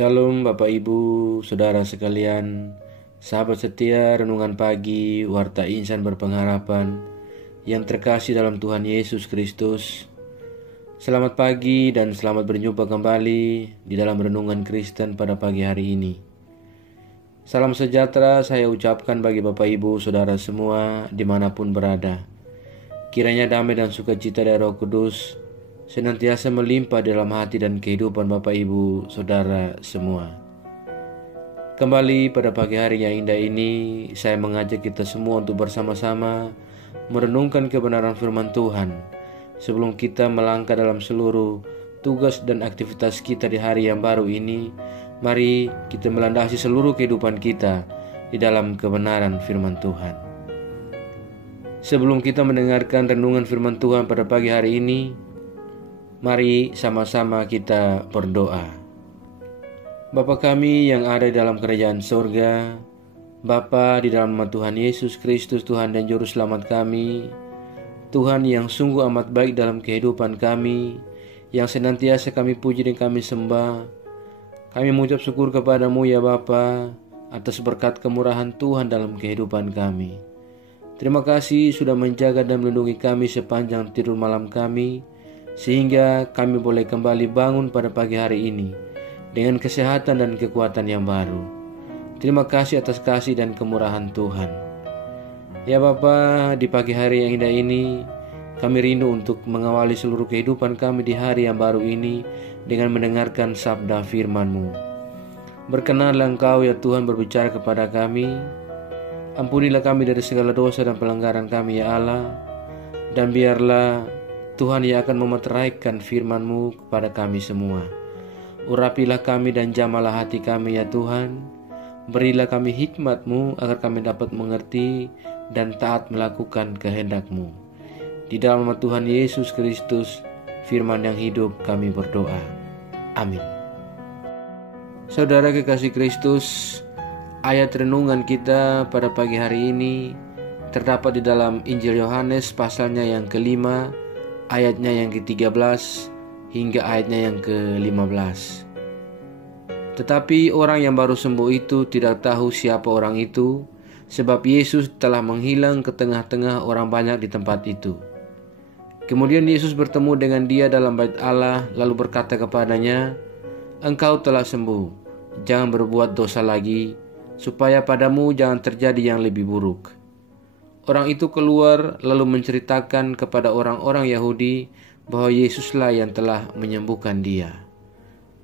Shalom Bapak Ibu, Saudara sekalian, sahabat setia Renungan Pagi, Warta Insan Berpengharapan yang terkasih dalam Tuhan Yesus Kristus. Selamat pagi dan selamat berjumpa kembali di dalam Renungan Kristen pada pagi hari ini. Salam sejahtera saya ucapkan bagi Bapak Ibu, Saudara semua dimanapun berada. Kiranya damai dan sukacita dari Roh Kudus senantiasa melimpah dalam hati dan kehidupan Bapak Ibu Saudara semua. Kembali pada pagi hari yang indah ini, saya mengajak kita semua untuk bersama-sama merenungkan kebenaran firman Tuhan. Sebelum kita melangkah dalam seluruh tugas dan aktivitas kita di hari yang baru ini, mari kita melandasi seluruh kehidupan kita di dalam kebenaran firman Tuhan. Sebelum kita mendengarkan renungan firman Tuhan pada pagi hari ini, mari sama-sama kita berdoa. Bapa kami yang ada di dalam kerajaan surga, Bapa di dalam nama Tuhan Yesus Kristus, Tuhan dan Juru Selamat kami, Tuhan yang sungguh amat baik dalam kehidupan kami, yang senantiasa kami puji dan kami sembah. Kami mengucap syukur kepadamu ya Bapa, atas berkat kemurahan Tuhan dalam kehidupan kami. Terima kasih sudah menjaga dan melindungi kami sepanjang tidur malam kami, sehingga kami boleh kembali bangun pada pagi hari ini dengan kesehatan dan kekuatan yang baru. Terima kasih atas kasih dan kemurahan Tuhan. Ya Bapa, di pagi hari yang indah ini kami rindu untuk mengawali seluruh kehidupan kami di hari yang baru ini dengan mendengarkan sabda firman-Mu. Berkenanlah Engkau ya Tuhan berbicara kepada kami. Ampunilah kami dari segala dosa dan pelanggaran kami ya Allah, dan biarlah Tuhan yang akan memeteraikan firman-Mu kepada kami semua. Urapilah kami dan jamalah hati kami ya Tuhan. Berilah kami hikmat-Mu agar kami dapat mengerti dan taat melakukan kehendak-Mu. Di dalam nama Tuhan Yesus Kristus, firman yang hidup, kami berdoa. Amin. Saudara kekasih Kristus, ayat renungan kita pada pagi hari ini terdapat di dalam Injil Yohanes pasalnya yang kelima, ayatnya yang ke-13 hingga ayatnya yang ke-15. Tetapi orang yang baru sembuh itu tidak tahu siapa orang itu, sebab Yesus telah menghilang ke tengah-tengah orang banyak di tempat itu. Kemudian Yesus bertemu dengan dia dalam bait Allah, lalu berkata kepadanya, "Engkau telah sembuh, jangan berbuat dosa lagi, supaya padamu jangan terjadi yang lebih buruk." Orang itu keluar lalu menceritakan kepada orang-orang Yahudi bahwa Yesuslah yang telah menyembuhkan dia.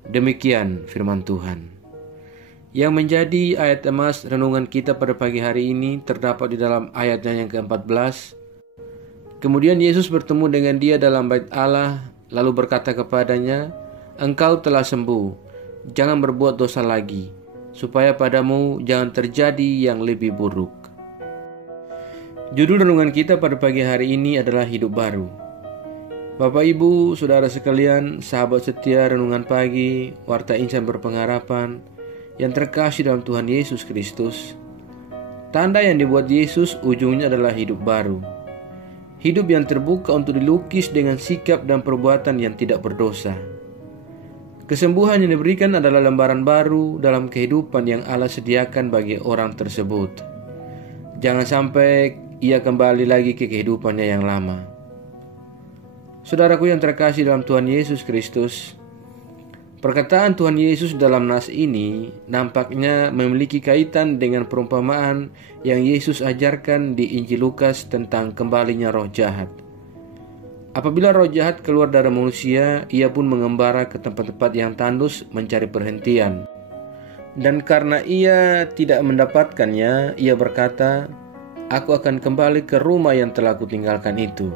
Demikian firman Tuhan. Yang menjadi ayat emas renungan kita pada pagi hari ini terdapat di dalam ayatnya yang ke-14. Kemudian Yesus bertemu dengan dia dalam bait Allah, lalu berkata kepadanya, "Engkau telah sembuh, jangan berbuat dosa lagi, supaya padamu jangan terjadi yang lebih buruk." Judul renungan kita pada pagi hari ini adalah Hidup Baru. Bapak Ibu, Saudara sekalian, sahabat setia Renungan Pagi, Warta Insan Berpengharapan yang terkasih dalam Tuhan Yesus Kristus, tanda yang dibuat Yesus ujungnya adalah hidup baru. Hidup yang terbuka untuk dilukis dengan sikap dan perbuatan yang tidak berdosa. Kesembuhan yang diberikan adalah lembaran baru dalam kehidupan yang Allah sediakan bagi orang tersebut. Jangan sampai ia kembali lagi ke kehidupannya yang lama. Saudaraku yang terkasih dalam Tuhan Yesus Kristus, perkataan Tuhan Yesus dalam nas ini nampaknya memiliki kaitan dengan perumpamaan yang Yesus ajarkan di Injil Lukas tentang kembalinya roh jahat. Apabila roh jahat keluar dari manusia, ia pun mengembara ke tempat-tempat yang tandus mencari perhentian. Dan karena ia tidak mendapatkannya, ia berkata, "Aku akan kembali ke rumah yang telah kutinggalkan itu."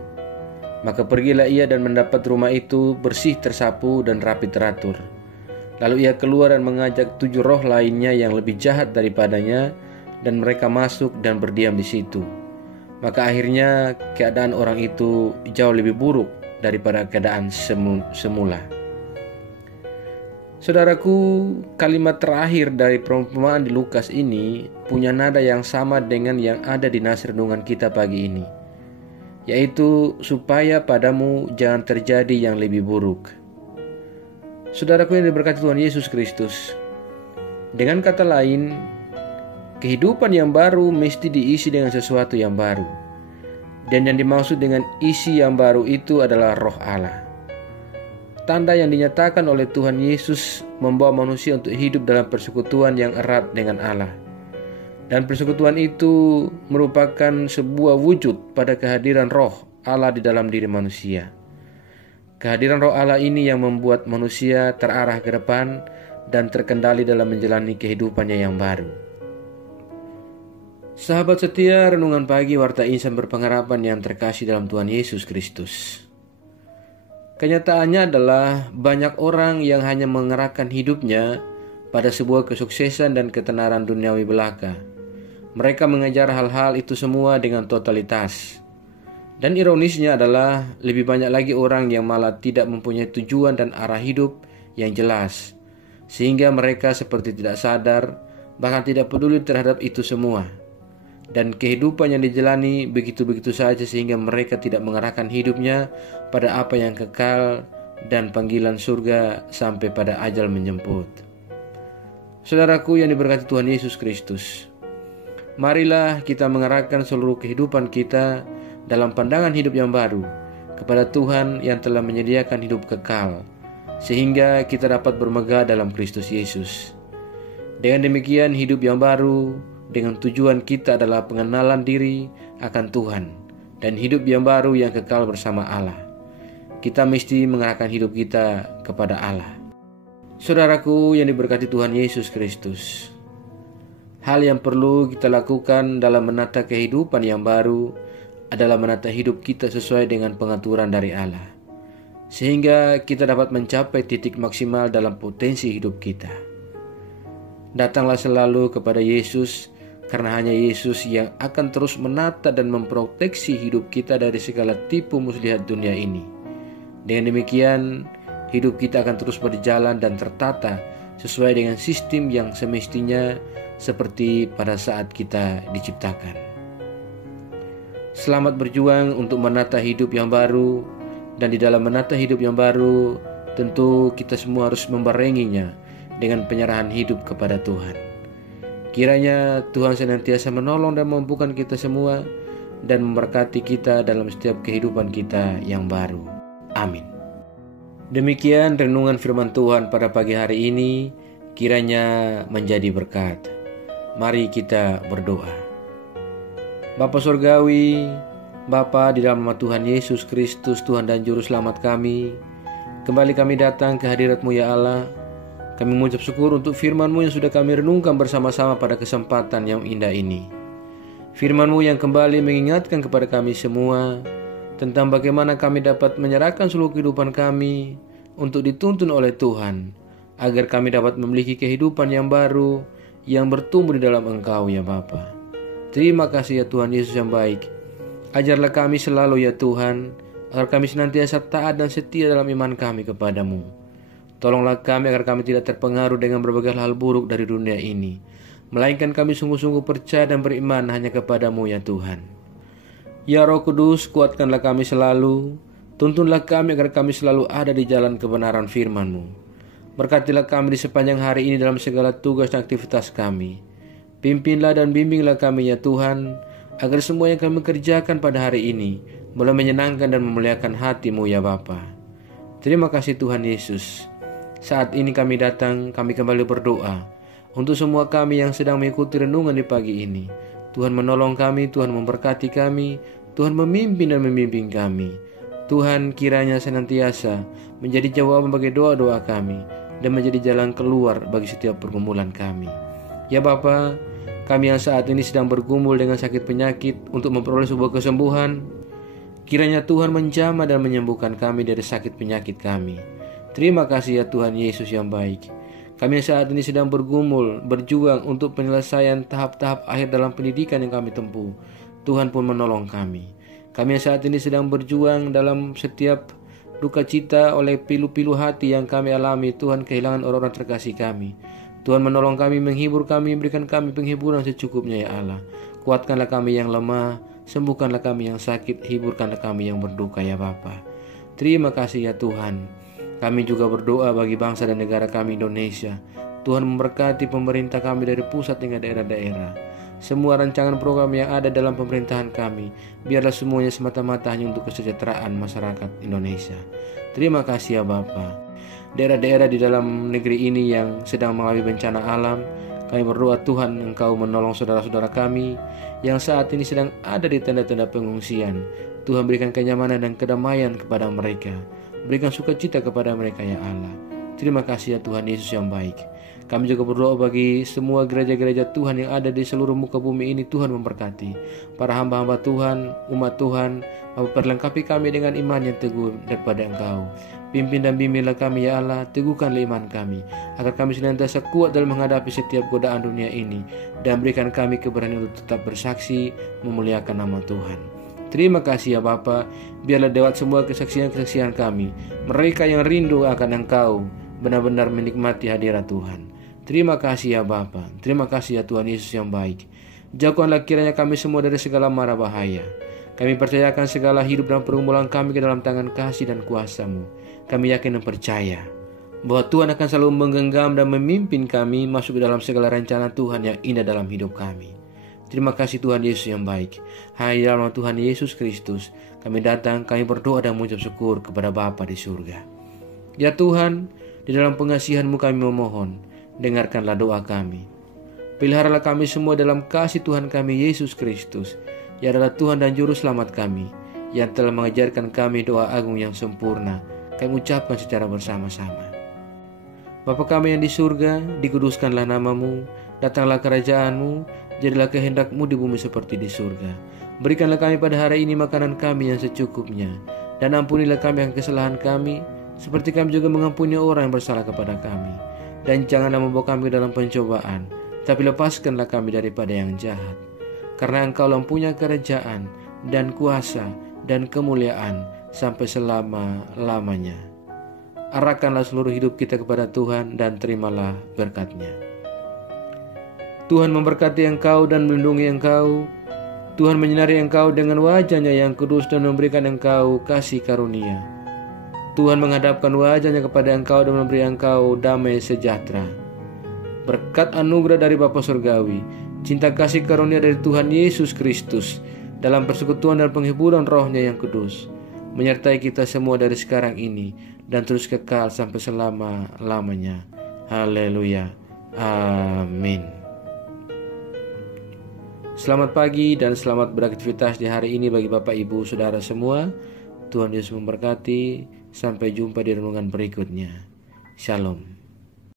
Maka pergilah ia dan mendapat rumah itu bersih tersapu dan rapi teratur. Lalu ia keluar dan mengajak 7 roh lainnya yang lebih jahat daripadanya, dan mereka masuk dan berdiam di situ. Maka akhirnya keadaan orang itu jauh lebih buruk daripada keadaan semula. Saudaraku, kalimat terakhir dari perumpamaan di Lukas ini punya nada yang sama dengan yang ada di nas renungan kita pagi ini, yaitu supaya padamu jangan terjadi yang lebih buruk. Saudaraku yang diberkati Tuhan Yesus Kristus, Dengan kata lain, kehidupan yang baru mesti diisi dengan sesuatu yang baru. Dan yang dimaksud dengan isi yang baru itu adalah Roh Allah. Tanda yang dinyatakan oleh Tuhan Yesus membawa manusia untuk hidup dalam persekutuan yang erat dengan Allah. Dan persekutuan itu merupakan sebuah wujud pada kehadiran Roh Allah di dalam diri manusia. Kehadiran Roh Allah ini yang membuat manusia terarah ke depan dan terkendali dalam menjalani kehidupannya yang baru. Sahabat setia, renungan pagi Warta Insan Berpengharapan yang terkasih dalam Tuhan Yesus Kristus. Kenyataannya adalah banyak orang yang hanya mengerahkan hidupnya pada sebuah kesuksesan dan ketenaran duniawi belaka. Mereka mengejar hal-hal itu semua dengan totalitas. Dan ironisnya adalah lebih banyak lagi orang yang malah tidak mempunyai tujuan dan arah hidup yang jelas. Sehingga mereka seperti tidak sadar, bahkan tidak peduli terhadap itu semua. Dan kehidupan yang dijalani begitu-begitu saja sehingga mereka tidak mengarahkan hidupnya pada apa yang kekal dan panggilan surga sampai pada ajal menjemput. Saudaraku yang diberkati Tuhan Yesus Kristus, marilah kita mengarahkan seluruh kehidupan kita dalam pandangan hidup yang baru kepada Tuhan yang telah menyediakan hidup kekal, sehingga kita dapat bermegah dalam Kristus Yesus. Dengan demikian hidup yang baru dengan tujuan kita adalah pengenalan diri akan Tuhan dan hidup yang baru yang kekal bersama Allah. Kita mesti mengarahkan hidup kita kepada Allah. Saudaraku yang diberkati Tuhan Yesus Kristus, hal yang perlu kita lakukan dalam menata kehidupan yang baru adalah menata hidup kita sesuai dengan pengaturan dari Allah, sehingga kita dapat mencapai titik maksimal dalam potensi hidup kita. Datanglah selalu kepada Yesus, karena hanya Yesus yang akan terus menata dan memproteksi hidup kita dari segala tipu muslihat dunia ini. Dengan demikian, hidup kita akan terus berjalan dan tertata sesuai dengan sistem yang semestinya seperti pada saat kita diciptakan. Selamat berjuang untuk menata hidup yang baru, dan di dalam menata hidup yang baru, tentu kita semua harus membarenginya dengan penyerahan hidup kepada Tuhan. Kiranya Tuhan senantiasa menolong dan memampukan kita semua dan memberkati kita dalam setiap kehidupan kita yang baru. Amin. Demikian renungan firman Tuhan pada pagi hari ini, kiranya menjadi berkat. Mari kita berdoa. Bapa Surgawi, Bapa di dalam nama Tuhan Yesus Kristus, Tuhan dan Juru Selamat kami, kembali kami datang ke hadirat-Mu ya Allah. Kami mengucap syukur untuk firman-Mu yang sudah kami renungkan bersama-sama pada kesempatan yang indah ini. Firman-Mu yang kembali mengingatkan kepada kami semua tentang bagaimana kami dapat menyerahkan seluruh kehidupan kami untuk dituntun oleh Tuhan, agar kami dapat memiliki kehidupan yang baru yang bertumbuh di dalam Engkau ya Bapa. Terima kasih ya Tuhan Yesus yang baik. Ajarlah kami selalu ya Tuhan, agar kami senantiasa taat dan setia dalam iman kami kepadamu. Tolonglah kami agar kami tidak terpengaruh dengan berbagai hal buruk dari dunia ini, melainkan kami sungguh-sungguh percaya dan beriman hanya kepadamu ya Tuhan. Ya Roh Kudus, kuatkanlah kami selalu, tuntunlah kami agar kami selalu ada di jalan kebenaran firman-Mu. Berkatilah kami di sepanjang hari ini dalam segala tugas dan aktivitas kami. Pimpinlah dan bimbinglah kami ya Tuhan, agar semua yang kami kerjakan pada hari ini boleh menyenangkan dan memuliakan hati-Mu ya Bapa. Terima kasih Tuhan Yesus. Saat ini kami datang, kami kembali berdoa untuk semua kami yang sedang mengikuti renungan di pagi ini. Tuhan menolong kami, Tuhan memberkati kami, Tuhan memimpin dan membimbing kami. Tuhan kiranya senantiasa menjadi jawaban bagi doa-doa kami dan menjadi jalan keluar bagi setiap pergumulan kami. Ya Bapa, kami yang saat ini sedang bergumul dengan sakit penyakit untuk memperoleh sebuah kesembuhan, kiranya Tuhan menjamah dan menyembuhkan kami dari sakit penyakit kami. Terima kasih ya Tuhan Yesus yang baik. Kami saat ini sedang bergumul, berjuang untuk penyelesaian tahap-tahap akhir dalam pendidikan yang kami tempuh. Tuhan pun menolong kami. Kami saat ini sedang berjuang dalam setiap duka cita oleh pilu-pilu hati yang kami alami. Tuhan, kehilangan orang-orang terkasih kami. Tuhan menolong kami, menghibur kami, berikan kami penghiburan secukupnya ya Allah. Kuatkanlah kami yang lemah, sembuhkanlah kami yang sakit, hiburkanlah kami yang berduka ya Bapa. Terima kasih ya Tuhan. Kami juga berdoa bagi bangsa dan negara kami Indonesia. Tuhan memberkati pemerintah kami dari pusat hingga daerah-daerah. Semua rancangan program yang ada dalam pemerintahan kami, biarlah semuanya semata-mata hanya untuk kesejahteraan masyarakat Indonesia. Terima kasih ya Bapa. Daerah-daerah di dalam negeri ini yang sedang mengalami bencana alam, kami berdoa Tuhan Engkau menolong saudara-saudara kami yang saat ini sedang ada di tenda-tenda pengungsian. Tuhan berikan kenyamanan dan kedamaian kepada mereka. Berikan sukacita kepada mereka ya Allah. Terima kasih ya Tuhan Yesus yang baik. Kami juga berdoa bagi semua gereja-gereja Tuhan yang ada di seluruh muka bumi ini. Tuhan memberkati para hamba-hamba Tuhan, umat Tuhan. Perlengkapi kami dengan iman yang teguh daripada Engkau. Pimpin dan bimbinglah kami ya Allah, teguhkanlah iman kami, agar kami senantiasa kuat dalam menghadapi setiap godaan dunia ini, dan berikan kami keberanian untuk tetap bersaksi, memuliakan nama Tuhan. Terima kasih ya Bapa, biarlah lewat semua kesaksian-kesaksian kami, mereka yang rindu akan Engkau, benar-benar menikmati hadirat Tuhan. Terima kasih ya Bapa, terima kasih ya Tuhan Yesus yang baik. Jauhkanlah kiranya kami semua dari segala mara bahaya. Kami percayakan segala hidup dan pergumulan kami ke dalam tangan kasih dan kuasa-Mu. Kami yakin dan percaya bahwa Tuhan akan selalu menggenggam dan memimpin kami masuk ke dalam segala rencana Tuhan yang indah dalam hidup kami. Terima kasih Tuhan Yesus yang baik. Hai dalam nama Tuhan Yesus Kristus, kami datang, kami berdoa dan mengucap syukur kepada Bapa di surga. Ya Tuhan, di dalam pengasihan-Mu kami memohon, dengarkanlah doa kami. Peliharalah kami semua dalam kasih Tuhan kami Yesus Kristus, yang adalah Tuhan dan Juru Selamat kami, yang telah mengajarkan kami doa agung yang sempurna. Kami ucapkan secara bersama-sama. Bapa kami yang di surga, dikuduskanlah nama-Mu, datanglah kerajaan-Mu, jadilah kehendak-Mu di bumi seperti di surga. Berikanlah kami pada hari ini makanan kami yang secukupnya, dan ampunilah kami akan kesalahan kami, seperti kami juga mengampuni orang yang bersalah kepada kami. Dan janganlah membawa kami dalam pencobaan, tapi lepaskanlah kami daripada yang jahat. Karena Engkau-lah yang punya kerajaan, dan kuasa, dan kemuliaan, sampai selama-lamanya. Arahkanlah seluruh hidup kita kepada Tuhan dan terimalah berkat-Nya. Tuhan memberkati engkau dan melindungi engkau. Tuhan menyinari engkau dengan wajah-Nya yang kudus dan memberikan engkau kasih karunia. Tuhan menghadapkan wajah-Nya kepada engkau dan memberi engkau damai sejahtera. Berkat anugerah dari Bapa Surgawi, cinta kasih karunia dari Tuhan Yesus Kristus, dalam persekutuan dan penghiburan Roh-Nya yang kudus, menyertai kita semua dari sekarang ini dan terus kekal sampai selama-lamanya. Haleluya. Amin. Selamat pagi dan selamat beraktivitas di hari ini bagi Bapak Ibu Saudara semua. Tuhan Yesus memberkati. Sampai jumpa di renungan berikutnya. Shalom.